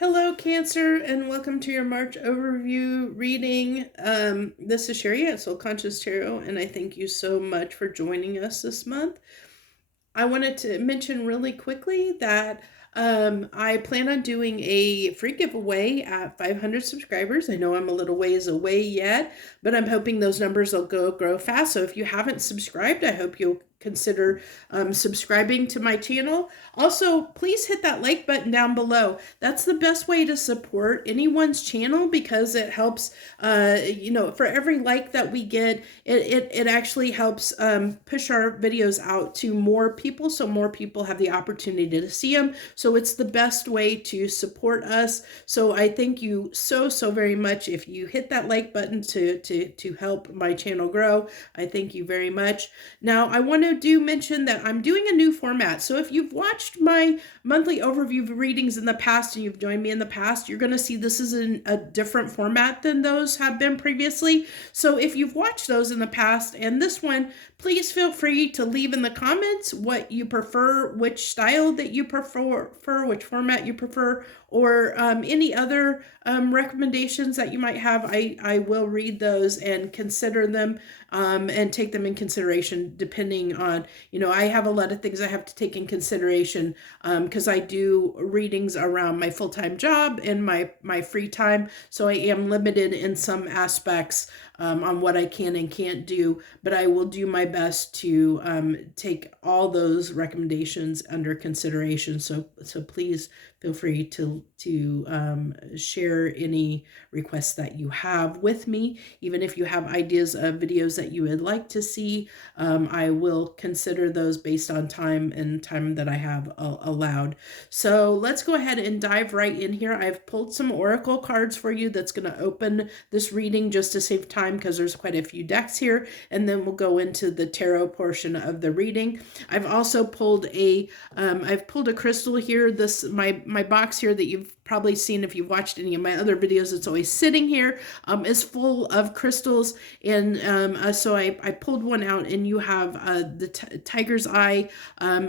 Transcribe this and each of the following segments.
Hello, Cancer, and welcome to your March overview reading. This is Sherry at Soul Conscious Tarot, and I thank you so much for joining us this month. I wanted to mention really quickly that I plan on doing a free giveaway at 500 subscribers. I know I'm a little ways away yet, but I'm hoping those numbers will grow fast. So if you haven't subscribed, I hope you'll consider subscribing to my channel. Also, please hit that like button down below. That's the best way to support anyone's channel because it helps, for every like that we get, it actually helps push our videos out to more people so more people have the opportunity to see them. So it's the best way to support us. So I thank you so very much if you hit that like button to help my channel grow. I thank you very much. Now, I want to mention that I'm doing a new format. So if you've watched my monthly overview readings in the past and you've joined me in the past, you're going to see this is a different format than those have been previously. So if you've watched those in the past and this one, please feel free to leave in the comments what you prefer, which style that you prefer, which format you prefer, or any other recommendations that you might have. I will read those and consider them and take them in consideration depending on, I have a lot of things I have to take in consideration because I do readings around my full-time job and my free time. So I am limited in some aspects on what I can and can't do, but I will do my best to take all those recommendations under consideration. So please feel free to share any requests that you have with me. Even if you have ideas of videos that you would like to see, I will consider those based on time that I have allowed. So let's go ahead and dive right in here. I've pulled some oracle cards for you that's going to open this reading just to save time because there's quite a few decks here, and then we'll go into the tarot portion of the reading. I've also pulled I've pulled a crystal here. This my box here that you've probably seen if you've watched any of my other videos. It's always sitting here, is full of crystals, and so I pulled one out, and you have the tiger's eye,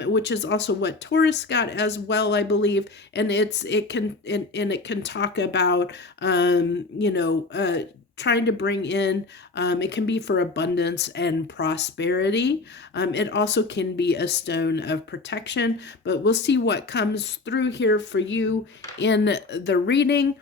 which is also what Taurus got as well, I believe, and it can talk about trying to bring in, it can be for abundance and prosperity. It also can be a stone of protection, but we'll see what comes through here for you in the reading.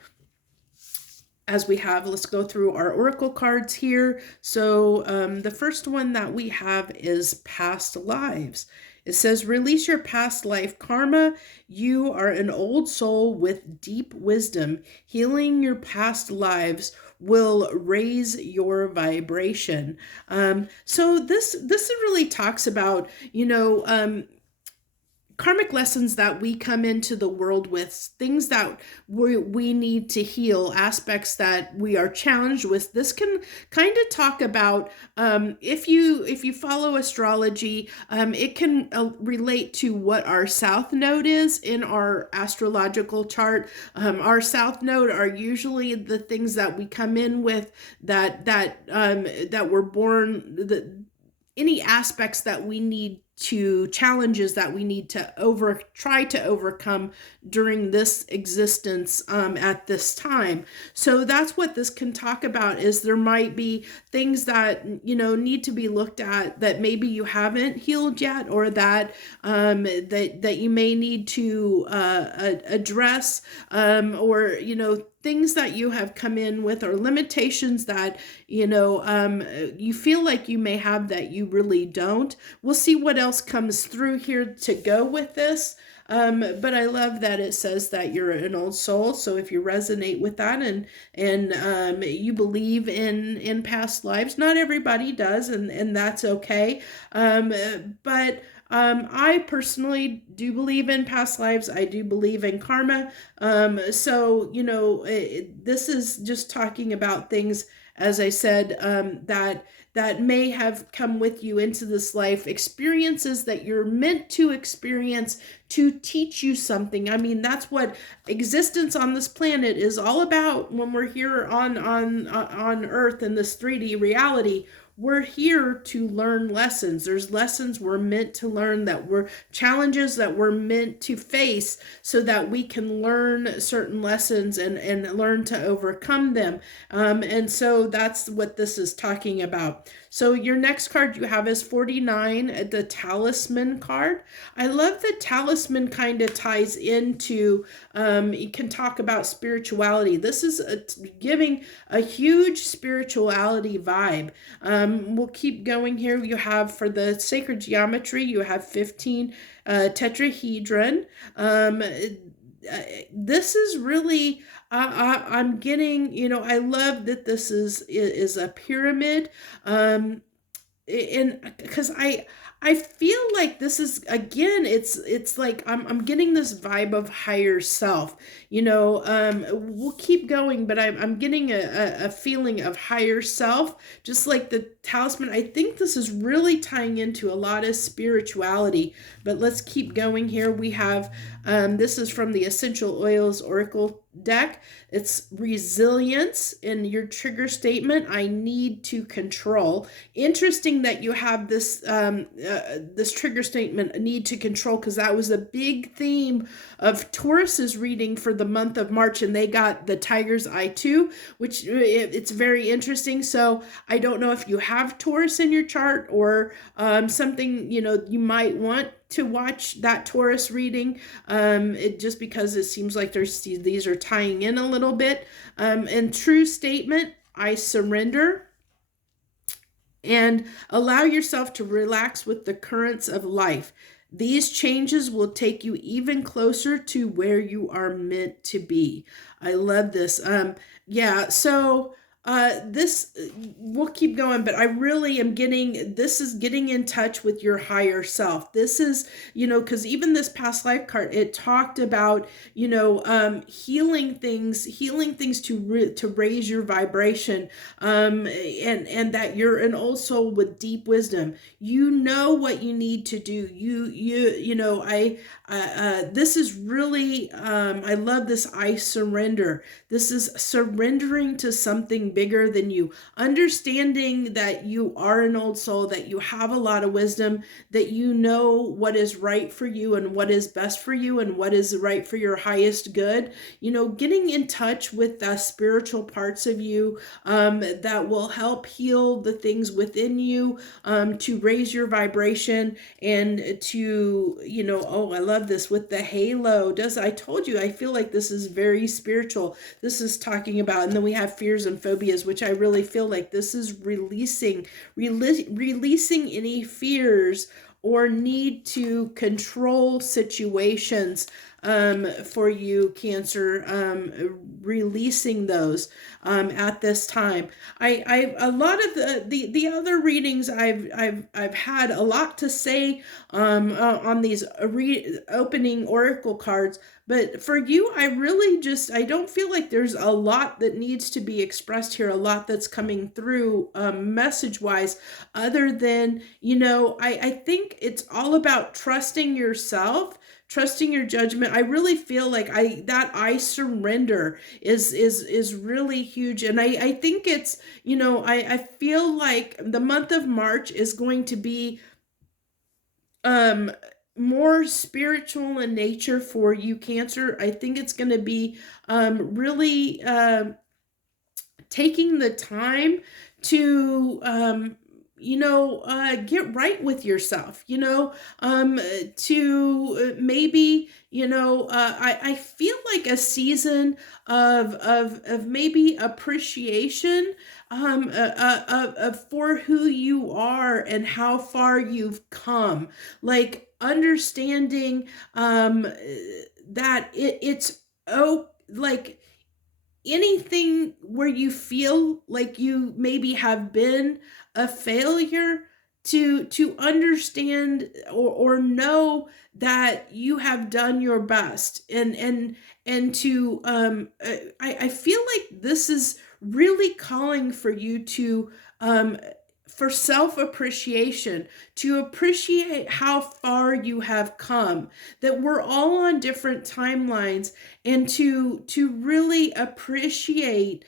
As we have, let's go through our oracle cards here. So the first one that we have is past lives. It says, release your past life karma. You are an old soul with deep wisdom. Healing your past lives will raise your vibration. So this really talks about, karmic lessons that we come into the world with, things that we need to heal, aspects that we are challenged with. This can kind of talk about, if you follow astrology, it can relate to what our south node is in our astrological chart. Our south node are usually the things that we come in with that we're born, any aspects that we need to, challenges that we need to try to overcome during this existence at this time. So that's what this can talk about, is there might be things that need to be looked at that maybe you haven't healed yet, or that that you may need to address, or things that you have come in with, or limitations that you feel like you may have that you really don't. We'll see what else comes through here to go with this. But I love that it says that you're an old soul. So if you resonate with that and you believe in past lives, not everybody does, and that's okay. But I personally do believe in past lives. I do believe in karma. So this is just talking about things, as I said, that may have come with you into this life, experiences that you're meant to experience to teach you something. I mean, that's what existence on this planet is all about. When we're here on Earth in this 3D reality, we're here to learn lessons. There's lessons we're meant to learn, that we're challenges that we're meant to face so that we can learn certain lessons and learn to overcome them. And so that's what this is talking about. So your next card you have is 49, the talisman card. I love the talisman kind of ties into, you can talk about spirituality. This is giving a huge spirituality vibe. We'll keep going here. You have for the sacred geometry, you have 15 tetrahedron. This is really, I'm getting, I love that this is a pyramid. And because I feel like this is, again, it's like I'm getting this vibe of higher self. We'll keep going, but I'm getting a feeling of higher self, just like the talisman. I think this is really tying into a lot of spirituality, but let's keep going here. We have, this is from the Essential Oils Oracle deck. It's resilience. In your trigger statement, I need to control. Interesting that you have this this trigger statement, need to control, because that was a big theme of Taurus's reading for the month of March, and they got the tiger's eye too, which it's very interesting. So I don't know if you have Taurus in your chart, or something, you might want to watch that Taurus reading, just because it seems like these are tying in a little bit. And true statement, I surrender. And allow yourself to relax with the currents of life. These changes will take you even closer to where you are meant to be. I love this. So this, we'll keep going, but I really am this is getting in touch with your higher self. This is, because even this past life card, it talked about, healing things to raise your vibration, and that you're an old soul with deep wisdom. You know what you need to do. This is really, I love this. I surrender. This is surrendering to something bigger than you, understanding that you are an old soul, that you have a lot of wisdom, that you know what is right for you and what is best for you and what is right for your highest good. Getting in touch with the spiritual parts of you, that will help heal the things within you, to raise your vibration, and to, I love this with the halo. I told you, I feel like this is very spiritual. This is talking about, and then we have fears and phobias, which I really feel like this is releasing any fears or need to control situations, for you, Cancer, releasing those, at this time. A lot of the other readings I've had a lot to say, on these opening oracle cards, but for you, I don't feel like there's a lot that needs to be expressed here, a lot that's coming through, message wise, other than, I think it's all about trusting yourself, trusting your judgment. I really feel like I surrender is really huge. And I think it's, I feel like the month of March is going to be more spiritual in nature for you, Cancer. I think it's going to be really taking the time to get right with yourself, to maybe, I feel like a season of maybe appreciation, for who you are and how far you've come, like understanding, that it's, like, anything where you feel like you maybe have been a failure, to understand, or know that you have done your best, and to, I feel like this is really calling for you to, for self-appreciation, to appreciate how far you have come, that we're all on different timelines, and to really appreciate,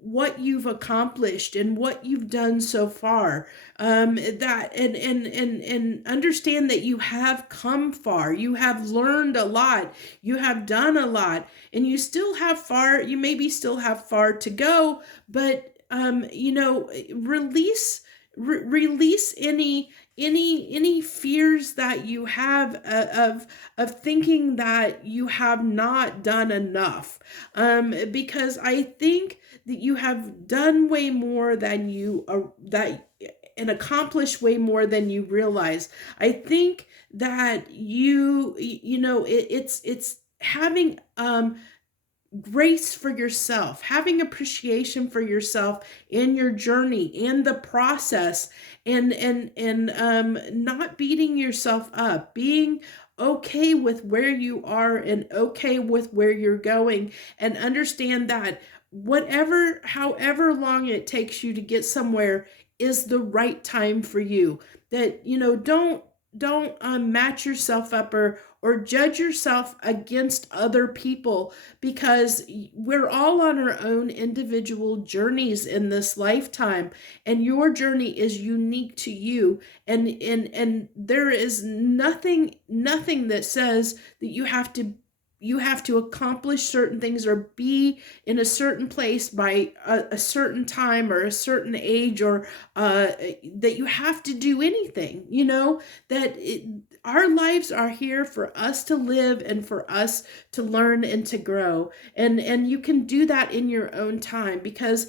what you've accomplished and what you've done so far. That and understand that you have come far. You have learned a lot. You have done a lot, and you maybe still have far to go, but release release any fears that you have, of thinking that you have not done enough, because I think that you have done way more than you are, that and accomplished way more than you realize. I think that it's having grace for yourself, having appreciation for yourself in your journey and the process, and not beating yourself up, being okay with where you are and okay with where you're going, and understand that however long it takes you to get somewhere is the right time for you. That don't match yourself up, or judge yourself against other people, because we're all on our own individual journeys in this lifetime, and your journey is unique to you, and there is nothing that says that you have to accomplish certain things or be in a certain place by a certain time or a certain age, or that you have to do anything. Our lives are here for us to live and for us to learn and to grow, and you can do that in your own time, because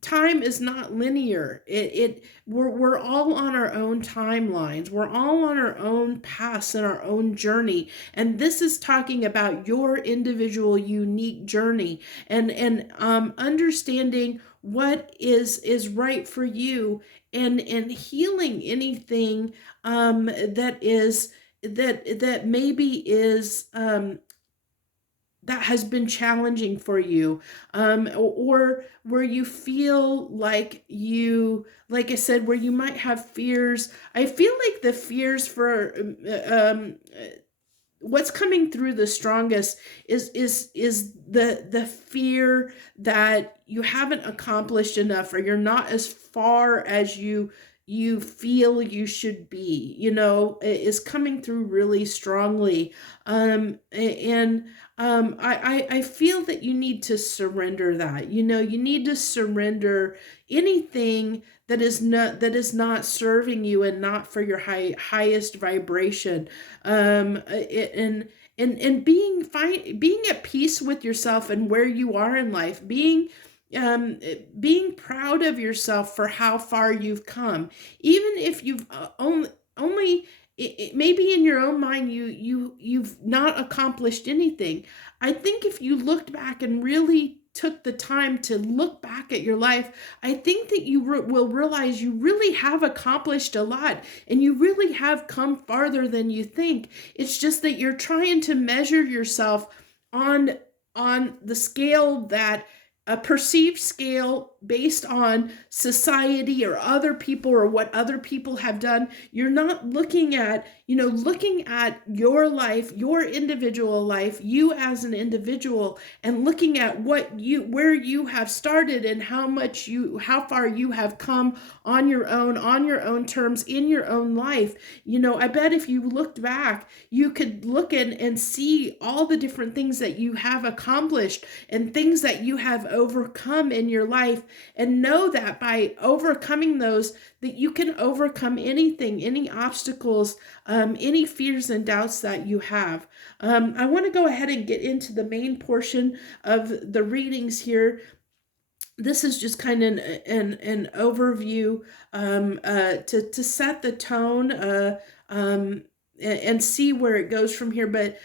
time is not linear. We're all on our own timelines. We're all on our own paths and our own journey. And this is talking about your individual unique journey, and understanding what is right for you, and healing anything that maybe is that has been challenging for you, or where you feel like I said, where you might have fears. I feel like the fears for what's coming through the strongest is the fear that you haven't accomplished enough, or you're not as far as you feel you should be, is coming through really strongly. I feel that you need to surrender that. You need to surrender anything that is not serving you and not for your highest vibration. And being at peace with yourself and where you are in life, being proud of yourself for how far you've come, even if you've only maybe in your own mind you've not accomplished anything. I think if you looked back and really took the time to look back at your life, I think that you will realize you really have accomplished a lot, and you really have come farther than you think. It's just that you're trying to measure yourself on the scale, that a perceived scale based on society or other people or what other people have done. You're not looking at your life, your individual life, you as an individual, and looking at where you have started and how far you have come on your own terms in your own life. I bet if you looked back, you could look and see all the different things that you have accomplished and things that you have overcome in your life, and know that by overcoming those, that you can overcome anything, any obstacles, any fears and doubts that you have. I want to go ahead and get into the main portion of the readings here. This is just kind of an overview to set the tone, and see where it goes from here. But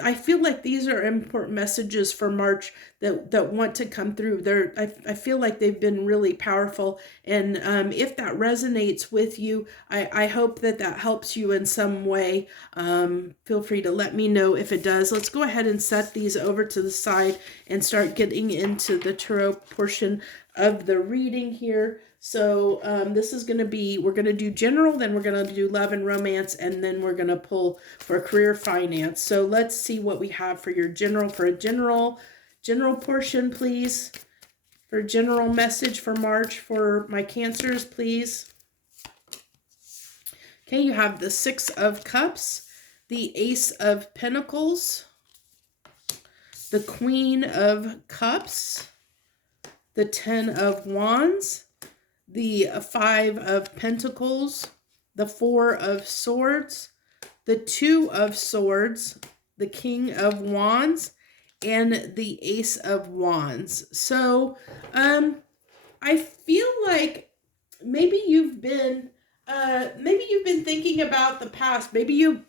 I feel like these are important messages for March that want to come through. I feel like they've been really powerful, and if that resonates with you, I hope that helps you in some way. Feel free to let me know if it does. Let's go ahead and set these over to the side and start getting into the tarot portion of the reading here. So this is going to be, we're going to do general, then we're going to do love and romance, and then we're going to pull for career finance. So let's see what we have for your general, for a general portion, please. For general message for March for my Cancers, please. Okay, you have the Six of Cups, the Ace of Pentacles, the Queen of Cups, the Ten of Wands, the Five of Pentacles, the Four of Swords, the Two of Swords, the King of Wands, and the Ace of Wands. So, I feel like maybe you've been thinking about the past. Maybe you're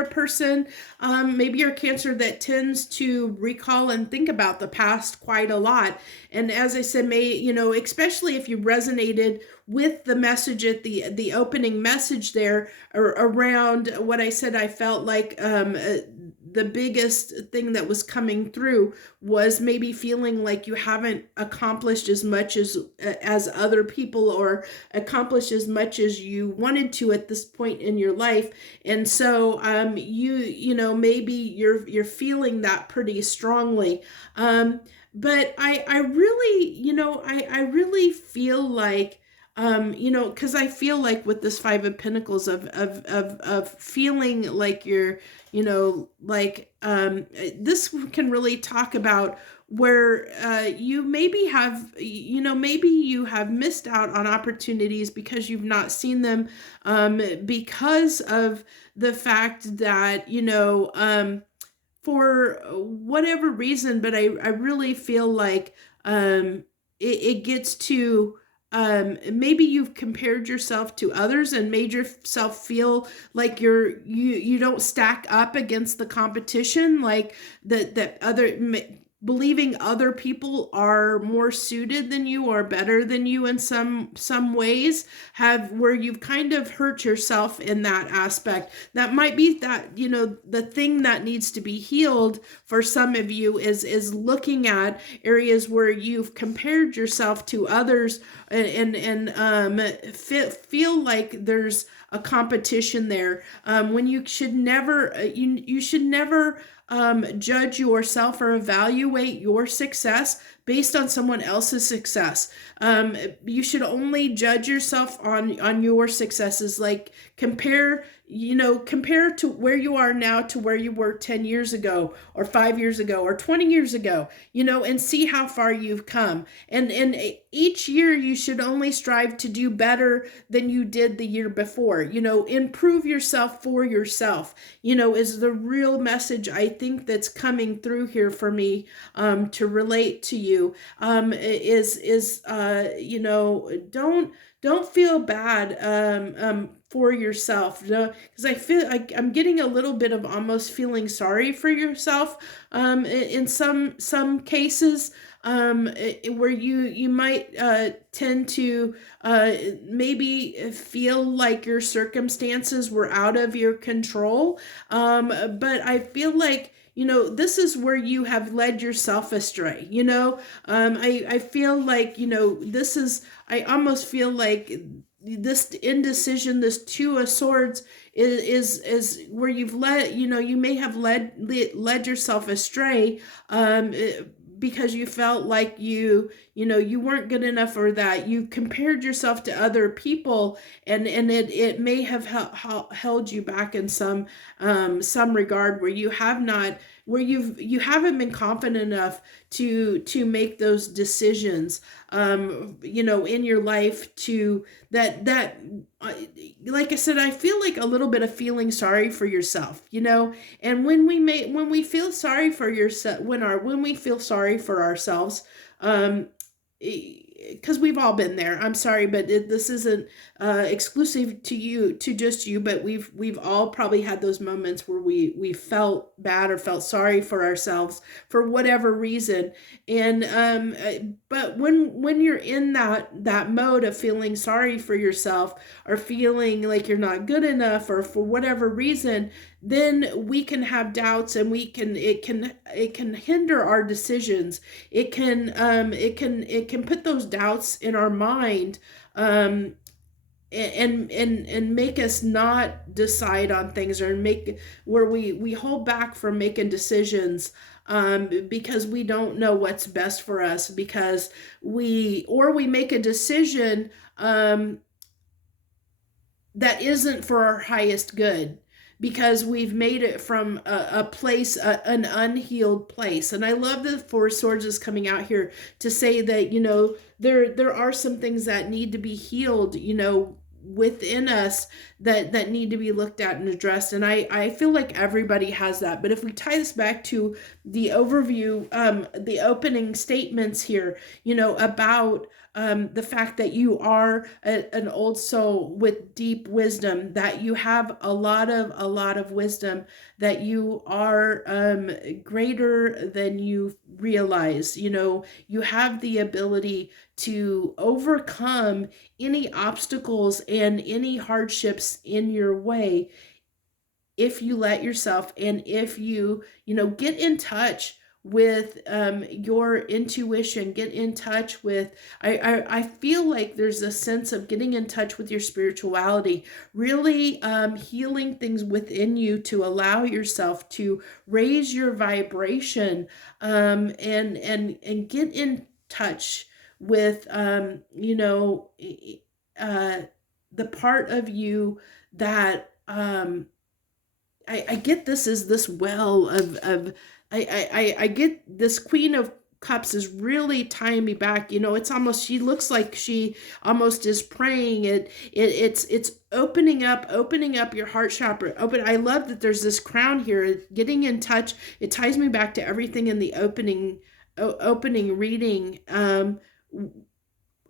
a person, maybe you're a Cancer that tends to recall and think about the past quite a lot. And as I said, especially if you resonated with the message at the opening message there, or around what I said, I felt like the biggest thing that was coming through was maybe feeling like you haven't accomplished as much as other people, or accomplished as much as you wanted to at this point in your life. And so maybe you're feeling that pretty strongly. But I really feel like, because I feel like with this Five of Pentacles of feeling like you're, this can really talk about where you maybe have, maybe you have missed out on opportunities because you've not seen them, because of the fact that, for whatever reason, but I really feel like it gets to, maybe you've compared yourself to others and made yourself feel like you don't stack up against the competition, like that believing other people are more suited than you or better than you in some ways, where you've kind of hurt yourself in that aspect. That might be that, the thing that needs to be healed for some of you is looking at areas where you've compared yourself to others and feel like there's a competition there, when you should never, you should never judge yourself or evaluate your success based on someone else's success. You should only judge yourself on your successes. Like compare to where you are now to where you were 10 years ago or 5 years ago or 20 years ago, and see how far you've come. And each year you should only strive to do better than you did the year before. Improve yourself for yourself, is the real message I think that's coming through here for me, to relate to you. Don't feel bad for yourself, because I feel like I'm getting a little bit of almost feeling sorry for yourself in some cases, where you might tend to maybe feel like your circumstances were out of your control, but I feel like this is where you have led yourself astray. I feel like, I almost feel like this indecision, this Two of Swords is where you've you may have led yourself astray, because you felt like you weren't good enough, or that you compared yourself to other people, and it may have held you back in some regard, where you haven't been confident enough to make those decisions, in your life, to that like I said, I feel like a little bit of feeling sorry for yourself, and when we feel sorry for yourself, when we feel sorry for ourselves, because we've all been there. I'm sorry, but this isn't exclusive to just you, but we've all probably had those moments where we felt bad or felt sorry for ourselves for whatever reason. And but when you're in that mode of feeling sorry for yourself, or feeling like you're not good enough, or for whatever reason, then we can have doubts, and it can hinder our decisions. It can put those doubts in our mind, and make us not decide on things, or make where we hold back from making decisions, because we don't know what's best for us, because we make a decision that isn't for our highest good, because we've made it from a place, an unhealed place. And I love that the Four Swords is coming out here to say that, there are some things that need to be healed, within us, that need to be looked at and addressed. And I feel like everybody has that. But if we tie this back to the overview, the opening statements here, about the fact that you are an old soul with deep wisdom, that you have a lot of wisdom, that you are greater than you realize. You have the ability to overcome any obstacles and any hardships in your way, if you let yourself, and if you get in touch with your intuition, get in touch with, I feel like there's a sense of getting in touch with your spirituality, really healing things within you to allow yourself to raise your vibration, and get in touch with the part of you that I get this is this well of I get this Queen of Cups is really tying me back. It's almost, she looks like she almost is praying. It's opening up your heart chakra. I love that there's this crown here, getting in touch. It ties me back to everything in the opening reading,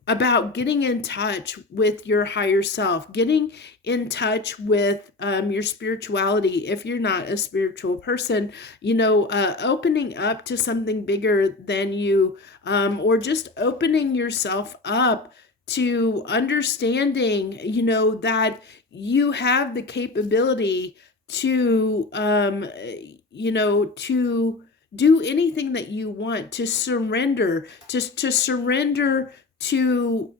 about getting in touch with your higher self, getting in touch with your spirituality. If you're not a spiritual person, opening up to something bigger than you, or just opening yourself up to understanding, that you have the capability to, to do anything that you want, to surrender, to surrender to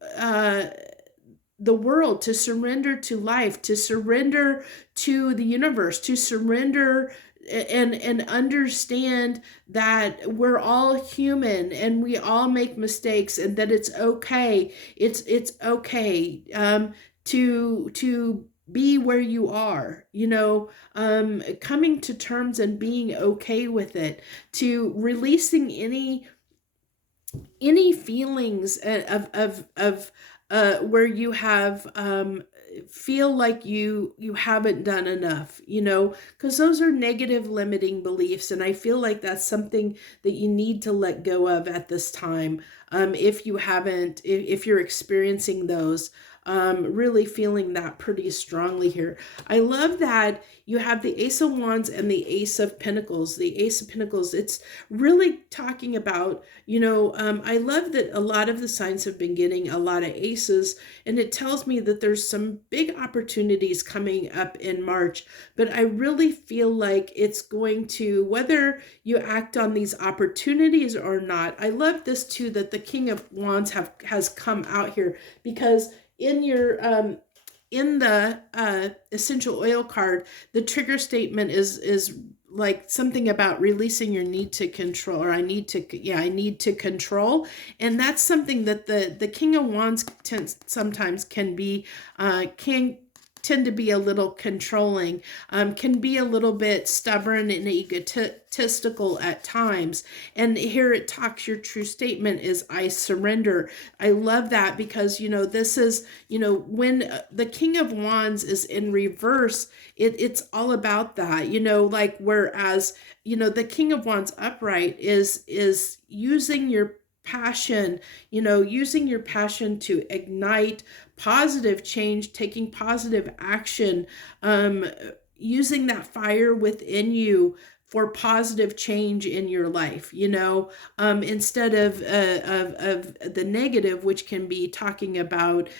the world, to surrender to life, to surrender to the universe, to surrender and understand that we're all human and we all make mistakes, and that it's okay. It's okay to be where you are, coming to terms and being okay with it, to releasing any feelings of where you have feel like you haven't done enough, because those are negative limiting beliefs, and I feel like that's something that you need to let go of at this time. If you haven't, if you're experiencing those, really feeling that pretty strongly here. I love that you have the Ace of Wands and the Ace of Pentacles. The Ace of Pentacles, it's really talking about, I love that a lot of the signs have been getting a lot of aces, and it tells me that there's some big opportunities coming up in March, but I really feel like it's going to, whether you act on these opportunities or not. I love this too, that the King of Wands has come out here, because in your in the essential oil card, the trigger statement is like something about releasing your need to control, or I need to control. And that's something that the King of Wands sometimes can tend to be a little controlling, can be a little bit stubborn and egotistical at times. And here it talks, your true statement is, I surrender. I love that, because, this is, when the King of Wands is in reverse, it's all about that, like, whereas, the King of Wands upright is using your passion, using your passion to ignite positive change, taking positive action, using that fire within you for positive change in your life, instead of the negative, which can be talking about,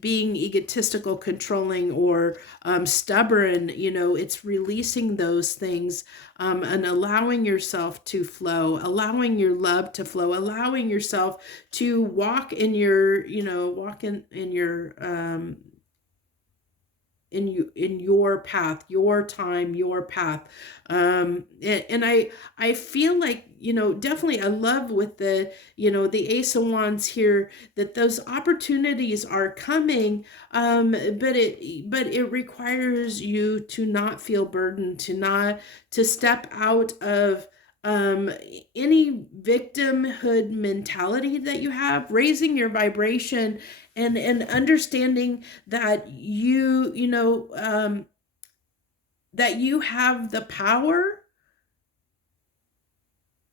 being egotistical, controlling, or stubborn. It's releasing those things, and allowing yourself to flow, allowing your love to flow, allowing yourself to walk in your, walk in your, in your path, your time, your path. And I feel like, definitely I love with the, the Ace of Wands here, that those opportunities are coming. But it requires you to not feel burdened, to step out of any victimhood mentality that you have, raising your vibration, and understanding that that you have the power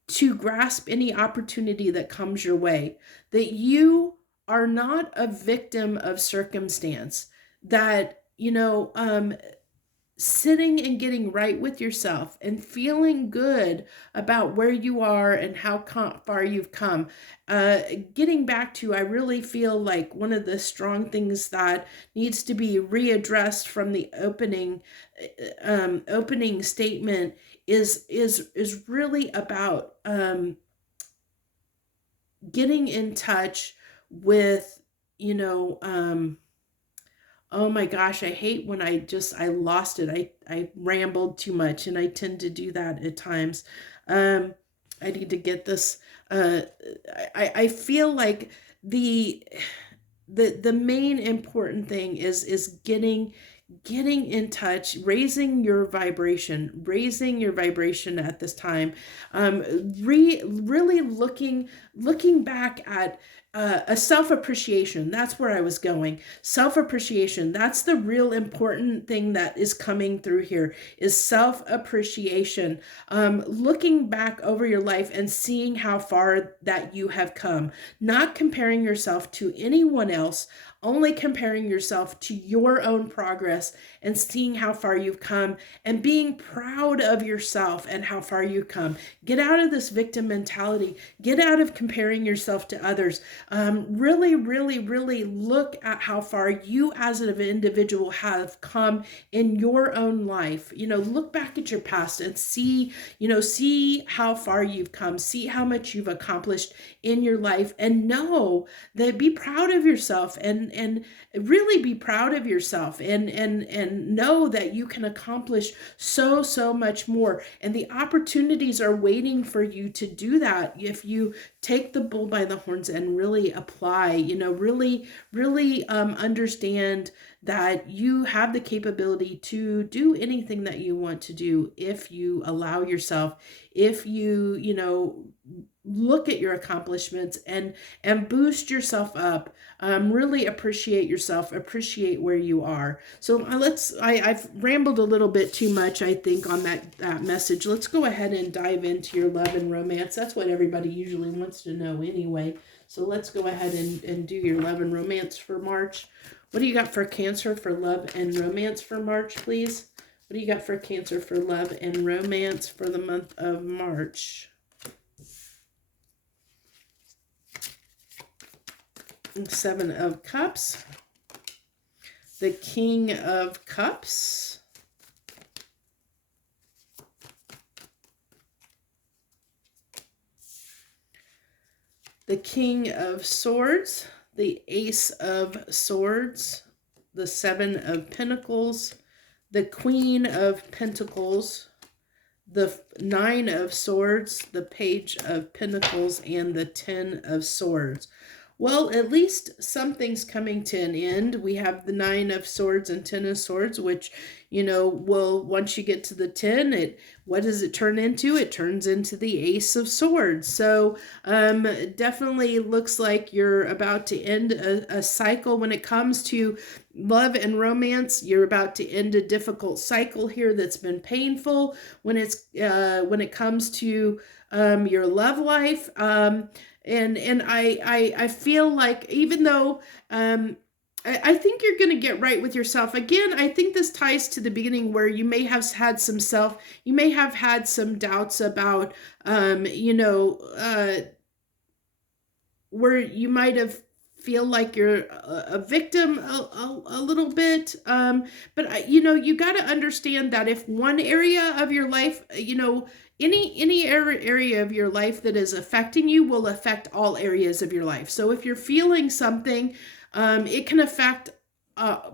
to grasp any opportunity that comes your way, that you are not a victim of circumstance, that sitting and getting right with yourself and feeling good about where you are and how far you've come. Getting back to, I really feel like one of the strong things that needs to be readdressed from the opening statement is really about getting in touch with, oh my gosh, I hate when I lost it. I rambled too much, and I tend to do that at times. I need to get this. I feel like the main important thing is getting in touch, raising your vibration at this time. Really looking back at a self-appreciation. That's where I was going. Self-appreciation. That's the real important thing that is coming through here, is self-appreciation. Looking back over your life and seeing how far that you have come. Not comparing yourself to anyone else, only comparing yourself to your own progress and seeing how far you've come, and being proud of yourself and how far you've come. Get out of this victim mentality. Get out of comparing yourself to others. Really, really, really look at how far you as an individual have come in your own life. Look back at your past and see how far you've come, see how much you've accomplished in your life, and know that, be proud of yourself, and really be proud of yourself, and know that you can accomplish so much more. And the opportunities are waiting for you to do that if you take the bull by the horns and really apply, really understand that you have the capability to do anything that you want to do if you allow yourself, if you look at your accomplishments and boost yourself up. Really appreciate yourself, appreciate where you are. So I've rambled a little bit too much, I think, on that message. Let's go ahead and dive into your love and romance. That's what everybody usually wants to know anyway. So let's go ahead and do your love and romance for March. What do you got for Cancer for love and romance for March, please? What do you got for Cancer for love and romance for the month of March? Seven of Cups, the King of Cups, the King of Swords, the Ace of Swords, the Seven of Pentacles, the Queen of Pentacles, the Nine of Swords, the Page of Pentacles, and the Ten of Swords. Well, at least something's coming to an end. We have the Nine of Swords and Ten of Swords, which, will, once you get to the 10, what does it turn into? It turns into the Ace of Swords. So definitely looks like you're about to end a cycle when it comes to love and romance. You're about to end a difficult cycle here that's been painful when it comes to your love life. And I feel like, even though I think you're going to get right with yourself. Again, I think this ties to the beginning where you may have had some doubts about, where you might have feel like you're a victim a little bit. But you got to understand that if one area of your life, any area of your life that is affecting you will affect all areas of your life. So if you're feeling something, it can affect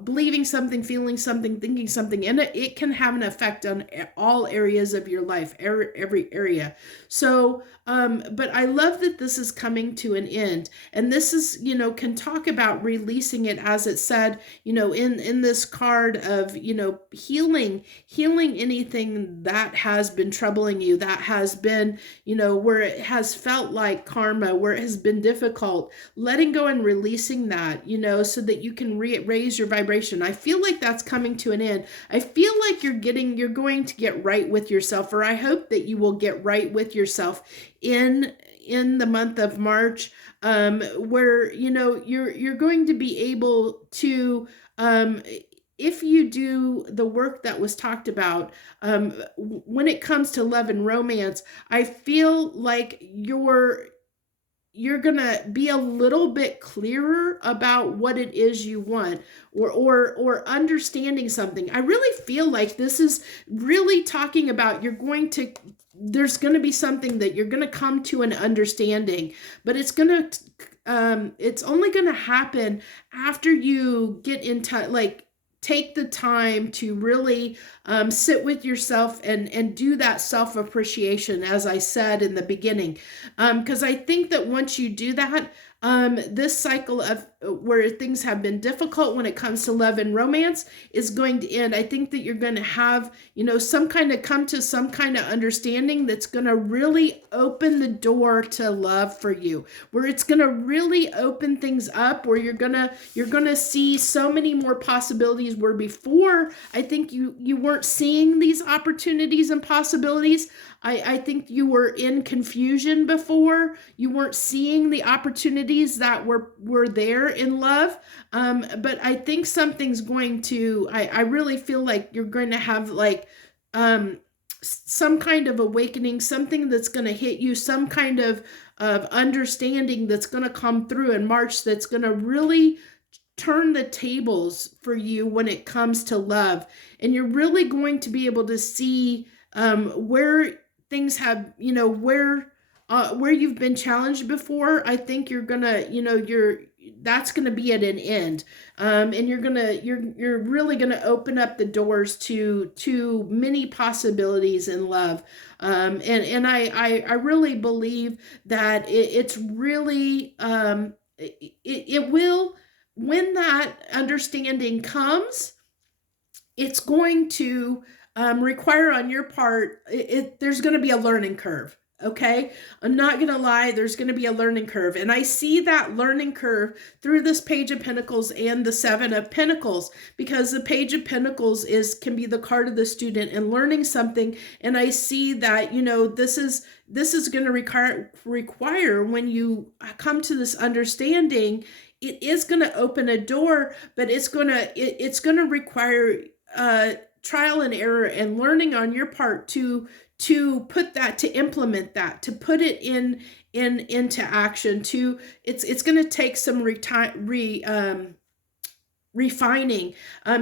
believing something, feeling something, thinking something, and it can have an effect on all areas of your life, every area. So, but I love that this is coming to an end, and this is, can talk about releasing it, as it said, in this card of, healing anything that has been troubling you, that has been, where it has felt like karma, where it has been difficult, letting go and releasing that, so that you can raise your vibration. I feel like that's coming to an end. I feel like you're going to get right with yourself, or I hope that you will get right with yourself in the month of March, where, you're going to be able to, if you do the work that was talked about, when it comes to love and romance, I feel like you're going to be a little bit clearer about what it is you want, or understanding something. I really feel like this is really talking about there's going to be something that you're going to come to an understanding, but it's only going to happen after you get in touch, like take the time to really sit with yourself and do that self-appreciation, as I said in the beginning. Because I think that once you do that, this cycle of where things have been difficult when it comes to love and romance is going to end. I think that you're going to have, come to some kind of understanding that's going to really open the door to love for you, where it's going to really open things up, where you're going to see so many more possibilities, where before I think you weren't seeing these opportunities and possibilities. I think you were in confusion before. You weren't seeing the opportunities that were there in love. But I think something's going to, I really feel like you're going to have some kind of awakening, something that's going to hit you, some kind of understanding that's going to come through in March, that's going to really turn the tables for you when it comes to love. And you're really going to be able to see where things have, where you've been challenged before. I think you're gonna, that's gonna be at an end, and you're really gonna open up the doors to many possibilities in love, and I really believe that it's really it will, when that understanding comes, it's going to require on your part, there's going to be a learning curve. Okay, I'm not going to lie, there's going to be a learning curve. And I see that learning curve through this Page of Pentacles and the Seven of Pentacles, because the Page of Pentacles can be the card of the student and learning something. And I see that, this is going to require when you come to this understanding, it is going to open a door, but it's going to require trial and error and learning on your part to put that, to implement that, to put it into action. It's going to take some refining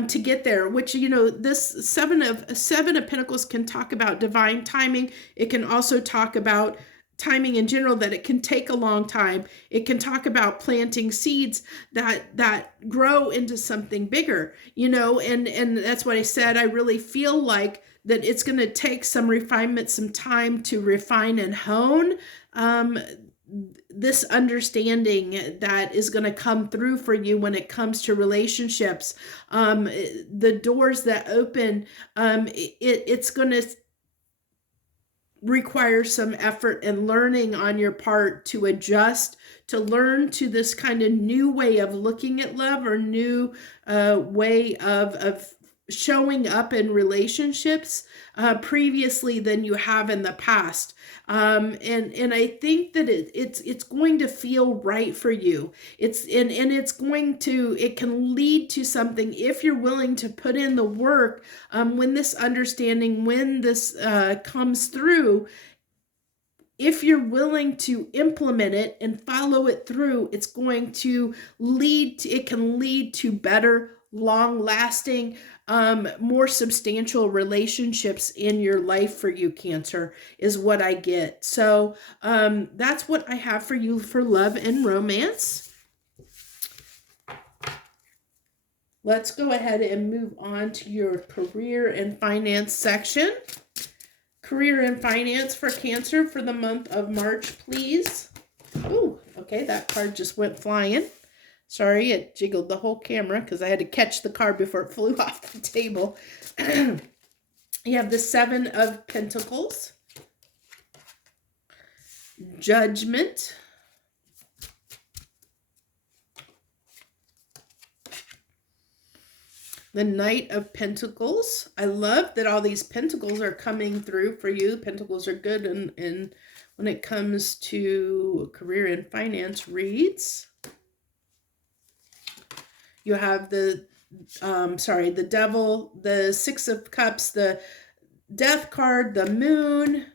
to get there, which, this seven of Pentacles can talk about divine timing. It can also talk about timing in general, that it can take a long time. It can talk about planting seeds that grow into something bigger, and that's what I said. I really feel like that it's going to take some refinement, some time to refine and hone this understanding that is going to come through for you when it comes to relationships. The doors that open, it's going to require some effort and learning on your part to adjust, to learn to this kind of new way of looking at love, or new way of showing up in relationships previously than you have in the past. And I think that it's going to feel right for you. It can lead to something if you're willing to put in the work. When this understanding, when this comes through, if you're willing to implement it and follow it through, it's going to it can lead to better, long lasting, more substantial relationships in your life for you, Cancer, is what I get. So that's what I have for you for love and romance. Let's go ahead and move on to your career and finance section. Career and finance for Cancer for the month of March, please. Oh, okay, that card just went flying. Sorry, it jiggled the whole camera because I had to catch the card before it flew off the table. You have the Seven of Pentacles, Judgment, the Knight of Pentacles. I love that all these pentacles are coming through for you. Pentacles are good and when it comes to career and finance reads. You have the Devil, the Six of Cups, the Death card, the Moon,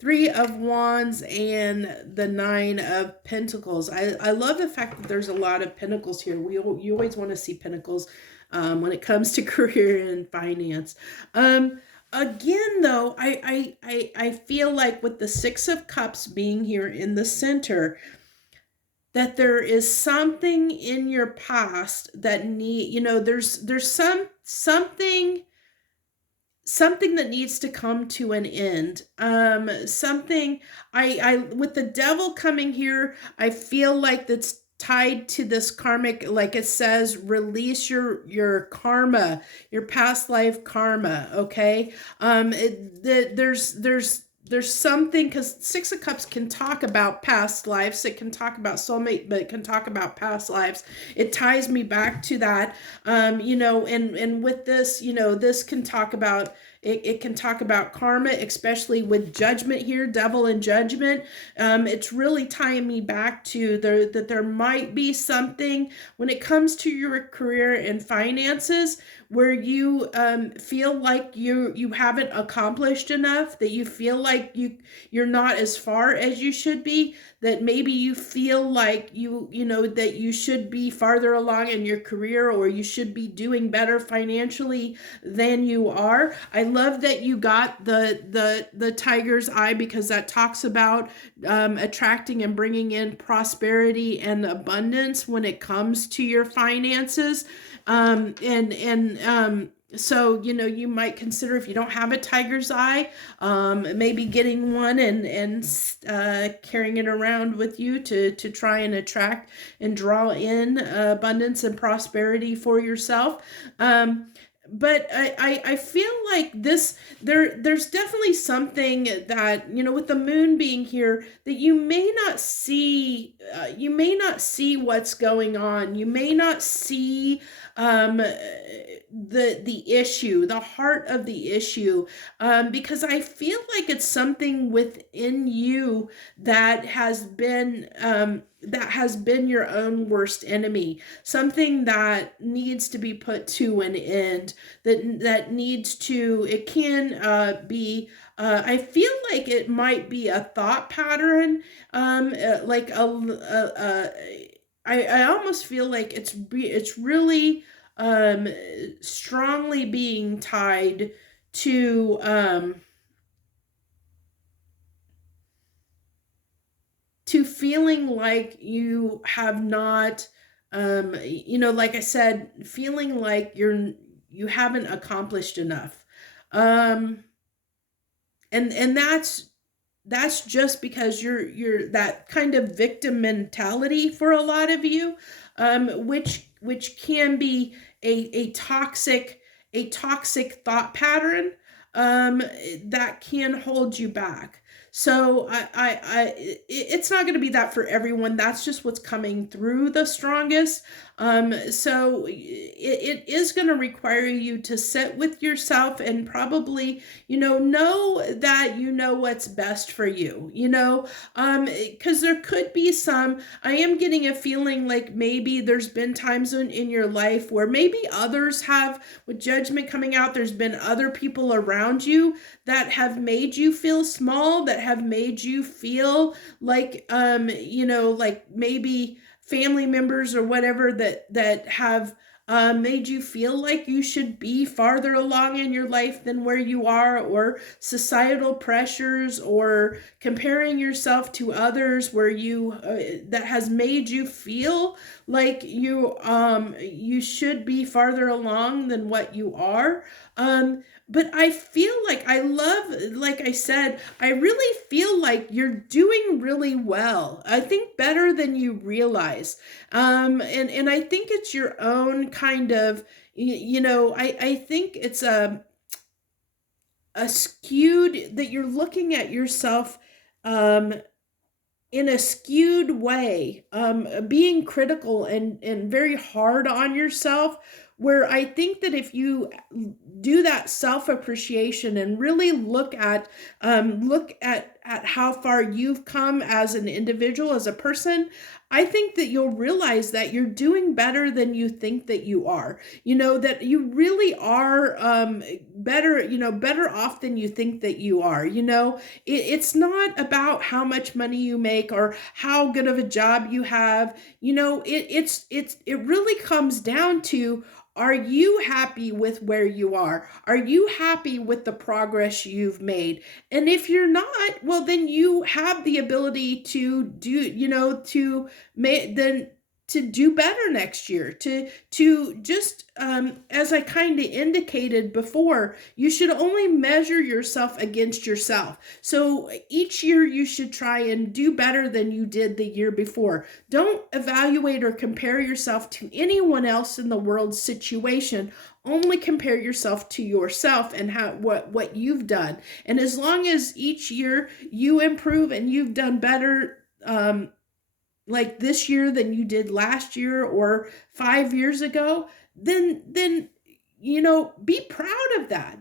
Three of Wands, and the Nine of Pentacles. I love the fact that there's a lot of pentacles here. You always want to see pentacles when it comes to career and finance. Again, though, I feel like with the Six of Cups being here in the center, that there is something in your past that there's something that needs to come to an end. Something with the Devil coming here, I feel like that's tied to this karmic, like it says, release your karma, your past life karma. Okay. There's something, because Six of Cups can talk about past lives. It can talk about soulmate, but it can talk about past lives. It ties me back to that. And with this, this can talk about, it can talk about karma, especially with Judgment here, Devil and Judgment. It's really tying me back to that there might be something when it comes to your career and finances where you feel like you haven't accomplished enough, that you feel like you're not as far as you should be, that maybe you feel like that you should be farther along in your career, or you should be doing better financially than you are. I love that you got the tiger's eye, because that talks about attracting and bringing in prosperity and abundance when it comes to your finances. So, you might consider, if you don't have a tiger's eye, maybe getting one and carrying it around with you to try and attract and draw in abundance and prosperity for yourself. But I feel like there's definitely something that, with the Moon being here, that you may not see what's going on. You may not see the issue, the heart of the issue, because I feel like it's something within you that has been your own worst enemy, something that needs to be put to an end, that needs to, it can be, I feel like it might be a thought pattern, like I almost feel like it's really strongly being tied to feeling like you have not, like I said, feeling like you haven't accomplished enough. And that's just because you're that kind of victim mentality for a lot of you, which can be a toxic thought pattern that can hold you back. So it's not going to be that for everyone. That's just what's coming through the strongest. So it is going to require you to sit with yourself and probably, know that you know what's best for you, because there could be I am getting a feeling like maybe there's been times in your life where maybe others have, with Judgment coming out, there's been other people around you that have made you feel small, that that have made you feel like, like maybe family members or whatever that have made you feel like you should be farther along in your life than where you are, or societal pressures, or comparing yourself to others where you that has made you feel like you should be farther along than what you are. But I feel like like I said, I really feel like you're doing really well. I think better than you realize. And I think it's your own kind of, I think it's a skewed, that you're looking at yourself um, in a skewed way, being critical and very hard on yourself, where I think that if you do that self-appreciation and really look at how far you've come as an individual, as a person, I think that you'll realize that you're doing better than you think that you are. That you really are better off than you think that you are. It's not about how much money you make or how good of a job you have. It really comes down to, are you happy with where you are? Are you happy with the progress you've made? And if you're not, well, then you have the ability to to do better next year, to just as I kind of indicated before, you should only measure yourself against yourself. So each year you should try and do better than you did the year before. Don't evaluate or compare yourself to anyone else in the world's situation. Only compare yourself to yourself and what you've done. And as long as each year you improve and you've done better, like this year than you did last year or 5 years ago, then be proud of that.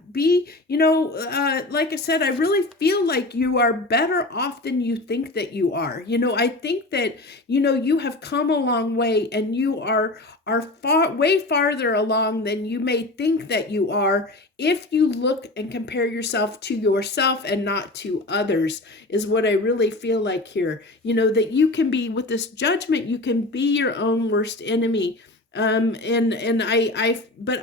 Like I said, I really feel like you are better off than you think that you are. I think that you have come a long way, and you are way farther along than you may think that you are, if you look and compare yourself to yourself and not to others, is what I really feel like here. That you can be, with this judgment, you can be your own worst enemy. But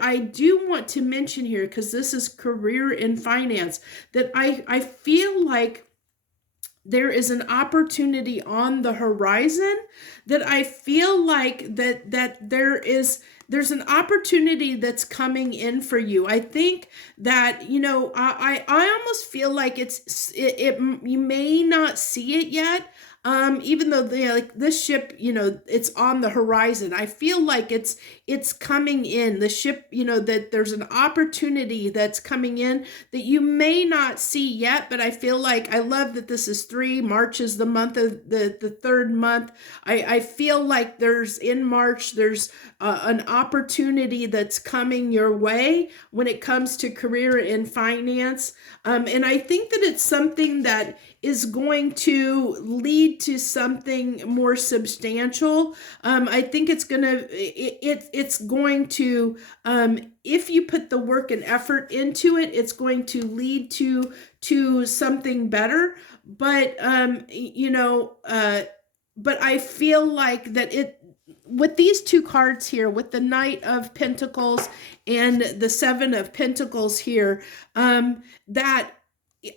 I do want to mention here, because this is career in finance, that I feel like there is an opportunity on the horizon, that I feel like that there's an opportunity that's coming in for you. I think that, I almost feel like you may not see it yet. Even though like this ship, it's on the horizon. I feel like it's coming in. The ship, that there's an opportunity that's coming in that you may not see yet, but I feel like, I love that this is 3. March is the month of the third month. I feel like in March, there's an opportunity that's coming your way when it comes to career in finance. And I think that it's something that is going to lead to something more substantial. I think it's going to, if you put the work and effort into it, it's going to lead to something better. But, but I feel like that with these 2 cards here, with the Knight of Pentacles and the 7 of Pentacles here, that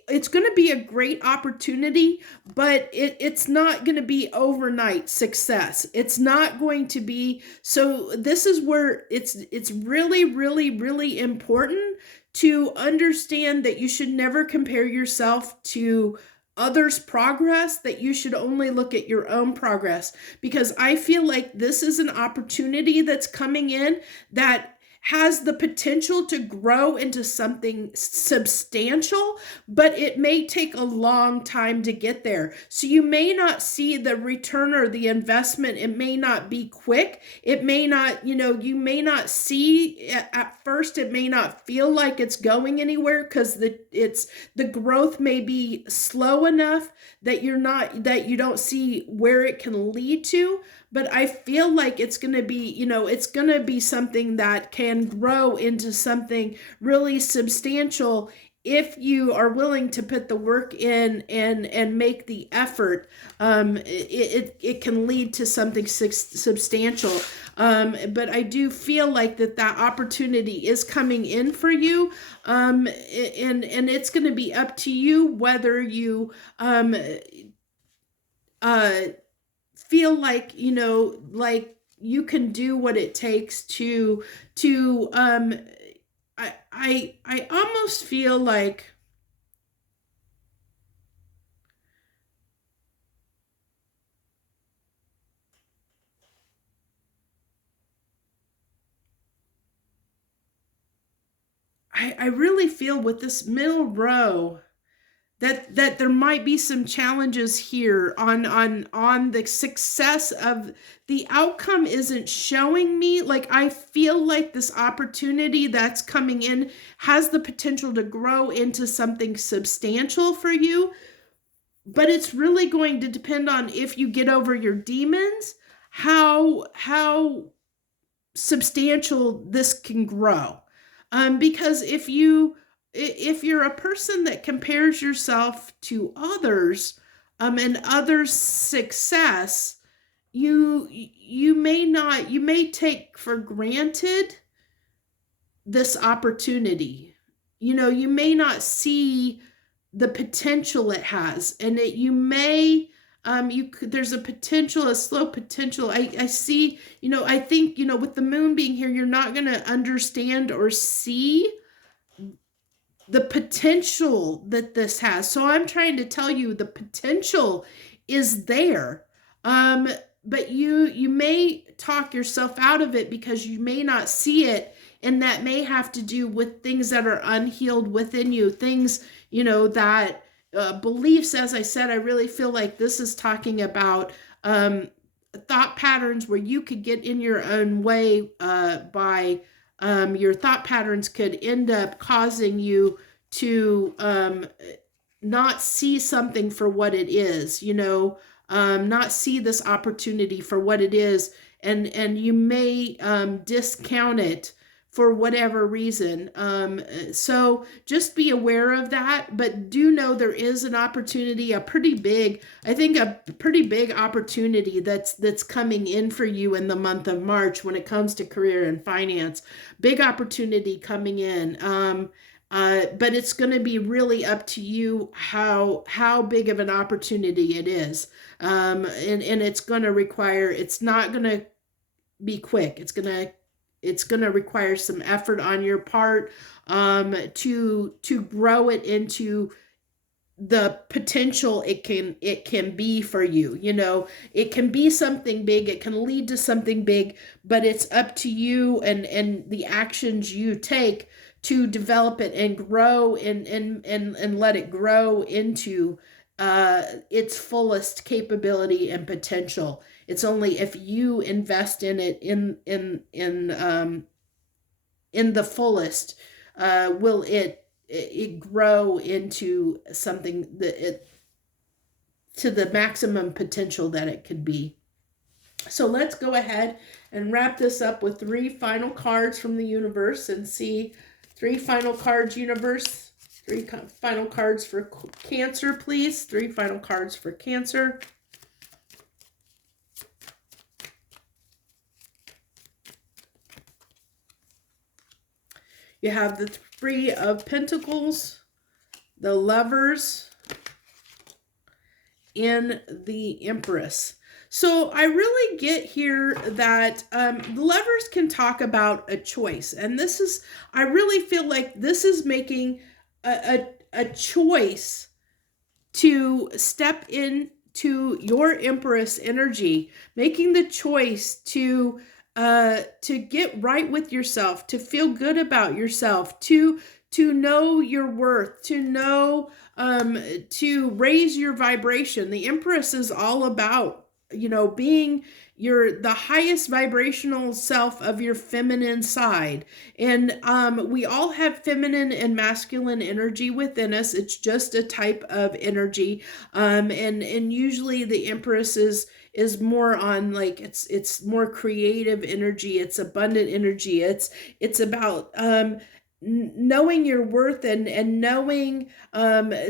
it's going to be a great opportunity, but it's not going to be overnight success. It's not going to be. So this is where it's really, really, really important to understand that you should never compare yourself to others' progress, that you should only look at your own progress, because I feel like this is an opportunity that's coming in that has the potential to grow into something substantial, but it may take a long time to get there. So you may not see the return or the investment. It may not be quick. It may not, you may not see at first, it may not feel like it's going anywhere, because the growth may be slow enough that you don't see where it can lead to. But I feel like it's going to be, it's going to be something that can grow into something really substantial if you are willing to put the work in and make the effort, it can lead to something substantial. But I do feel like that opportunity is coming in for you, and it's going to be up to you whether you feel like, like you can do what it takes to I almost feel like I really feel with this middle row that there might be some challenges here on the success of the outcome isn't showing me. Like, I feel like this opportunity that's coming in has the potential to grow into something substantial for you, but it's really going to depend on if you get over your demons, how substantial this can grow. Because if you're a person that compares yourself to others, and others' success, you may take for granted this opportunity. You may not see the potential it has, and you may there's a slow potential. I see, I think, with the moon being here, you're not going to understand or see the potential that this has. So I'm trying to tell you the potential is there. But you may talk yourself out of it because you may not see it, and that may have to do with things that are unhealed within you, things, that beliefs. As I said, I really feel like this is talking about thought patterns where you could get in your own way by your thought patterns could end up causing you to not see something for what it is, not see this opportunity for what it is, and you may discount it for whatever reason. So just be aware of that, but do know there is an opportunity, a pretty big opportunity that's coming in for you in the month of March when it comes to career and finance. Big opportunity coming in. But it's going to be really up to you how big of an opportunity it is. And it's going to require, it's not going to be quick. It's going to require some effort on your part to grow it into the potential it can be for you. It can be something big, it can lead to something big, but it's up to you and the actions you take to develop it and grow and let it grow into its fullest capability and potential. It's only if you invest in it in the fullest will it grow into something to the maximum potential that it could be. So let's go ahead and wrap this up with 3 final cards from the universe and see 3 final cards, universe. 3 final cards for Cancer, please. 3 final cards for Cancer. You have the 3 of Pentacles, the Lovers, and the Empress. So I really get here that the Lovers can talk about a choice. And I really feel like this is making a choice to step into your Empress energy, making the choice to get right with yourself, to feel good about yourself, to know your worth, to know, to raise your vibration. The Empress is all about, being the highest vibrational self of your feminine side. And we all have feminine and masculine energy within us. It's just a type of energy. And usually the Empress is more on, like, it's more creative energy, it's abundant energy, it's about knowing your worth, and knowing,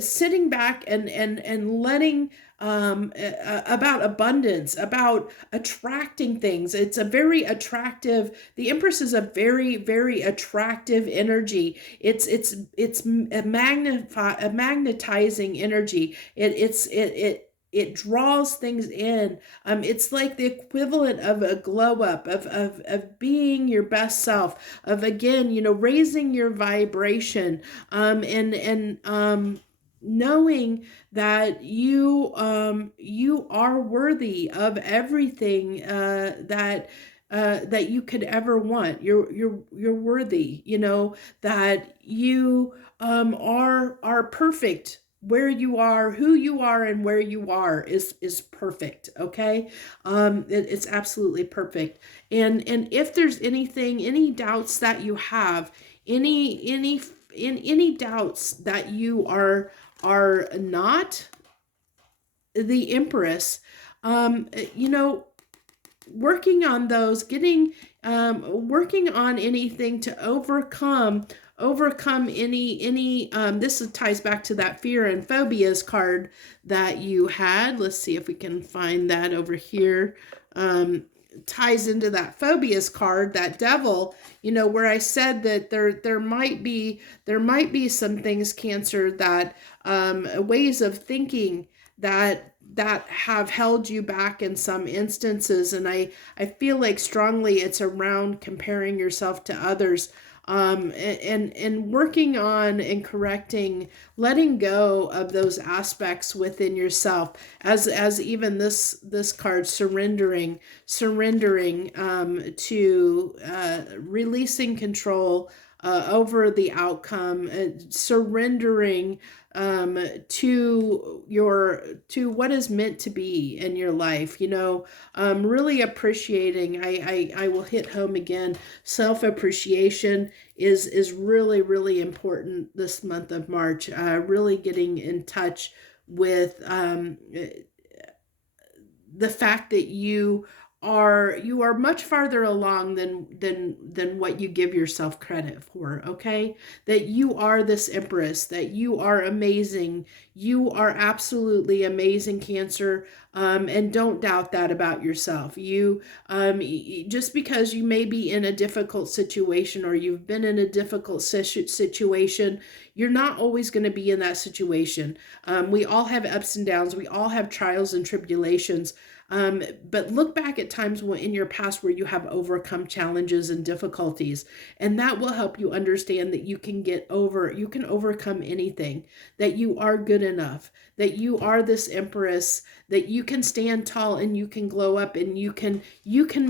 sitting back and letting, about abundance, about attracting things. It's a very attractive, the Empress is a very, very attractive energy. It's a magnetizing energy. It draws things in. It's like the equivalent of a glow up, of being your best self, of, again, raising your vibration, and knowing that you are worthy of everything, that you could ever want. You're worthy. That you, are perfect. Where you are, who you are, and where you are is perfect. Okay. It's absolutely perfect. And if there's any doubts that you have, any doubts that you are not the Empress, you know working on those, working on anything to overcome any, this ties back to that fear and phobias card that you had. Let's see if we can find that over here. Ties into that phobias card, that devil, where I said that there might be some things, Cancer, that, ways of thinking that have held you back in some instances. And I feel like strongly it's around comparing yourself to others, and working on and correcting, letting go of those aspects within yourself, as even this card, surrendering, to, releasing control, over the outcome, surrendering, to what is meant to be in your life. Really appreciating. I will hit home again. Self-appreciation is really, really important this month of March. Really getting in touch with, the fact that you are much farther along than what you give yourself credit for. Okay, that you are this Empress, that you are amazing. You are absolutely amazing, Cancer. And don't doubt that about yourself. You, just because you may be in a difficult situation, or you've been in a difficult situation, you're not always going to be in that situation. We all have ups and downs. We all have trials and tribulations. But look back at times in your past where you have overcome challenges and difficulties, and that will help you understand that you can overcome anything, that you are good enough, that you are this Empress, that you can stand tall and you can glow up, and you can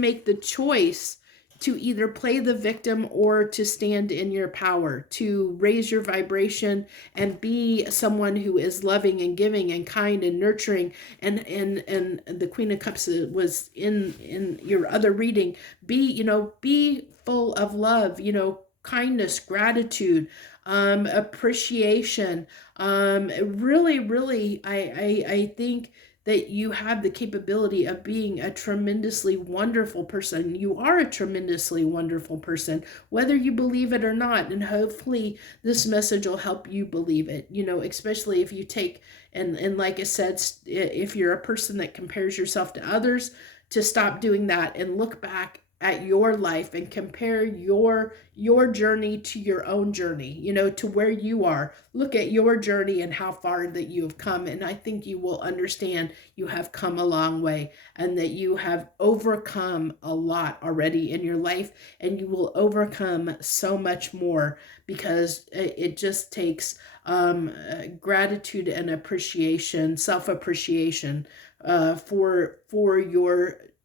make the choice to either play the victim or to stand in your power, to raise your vibration and be someone who is loving and giving and kind and nurturing. And the Queen of Cups was in your other reading. Be full of love, kindness, gratitude, appreciation. Really, really, I think that you have the capability of being a tremendously wonderful person. You are a tremendously wonderful person, whether you believe it or not. And hopefully this message will help you believe it, especially if you take, and like I said, if you're a person that compares yourself to others, to stop doing that and look back at your life and compare your journey to your own journey, to where you are. Look at your journey and how far that you have come. And I think you will understand you have come a long way, and that you have overcome a lot already in your life, and you will overcome so much more, because it just takes, gratitude and appreciation, self-appreciation, for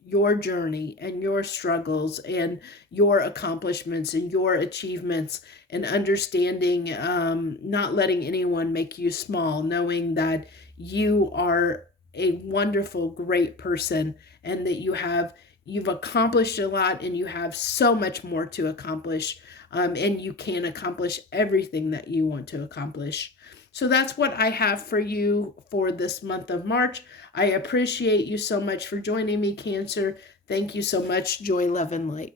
your journey and your struggles and your accomplishments and your achievements, and understanding, not letting anyone make you small, knowing that you are a wonderful, great person, and that you've accomplished a lot, and you have so much more to accomplish, and you can accomplish everything that you want to accomplish. So that's what I have for you for this month of March. I appreciate you so much for joining me, Cancer. Thank you so much. Joy, love, and light.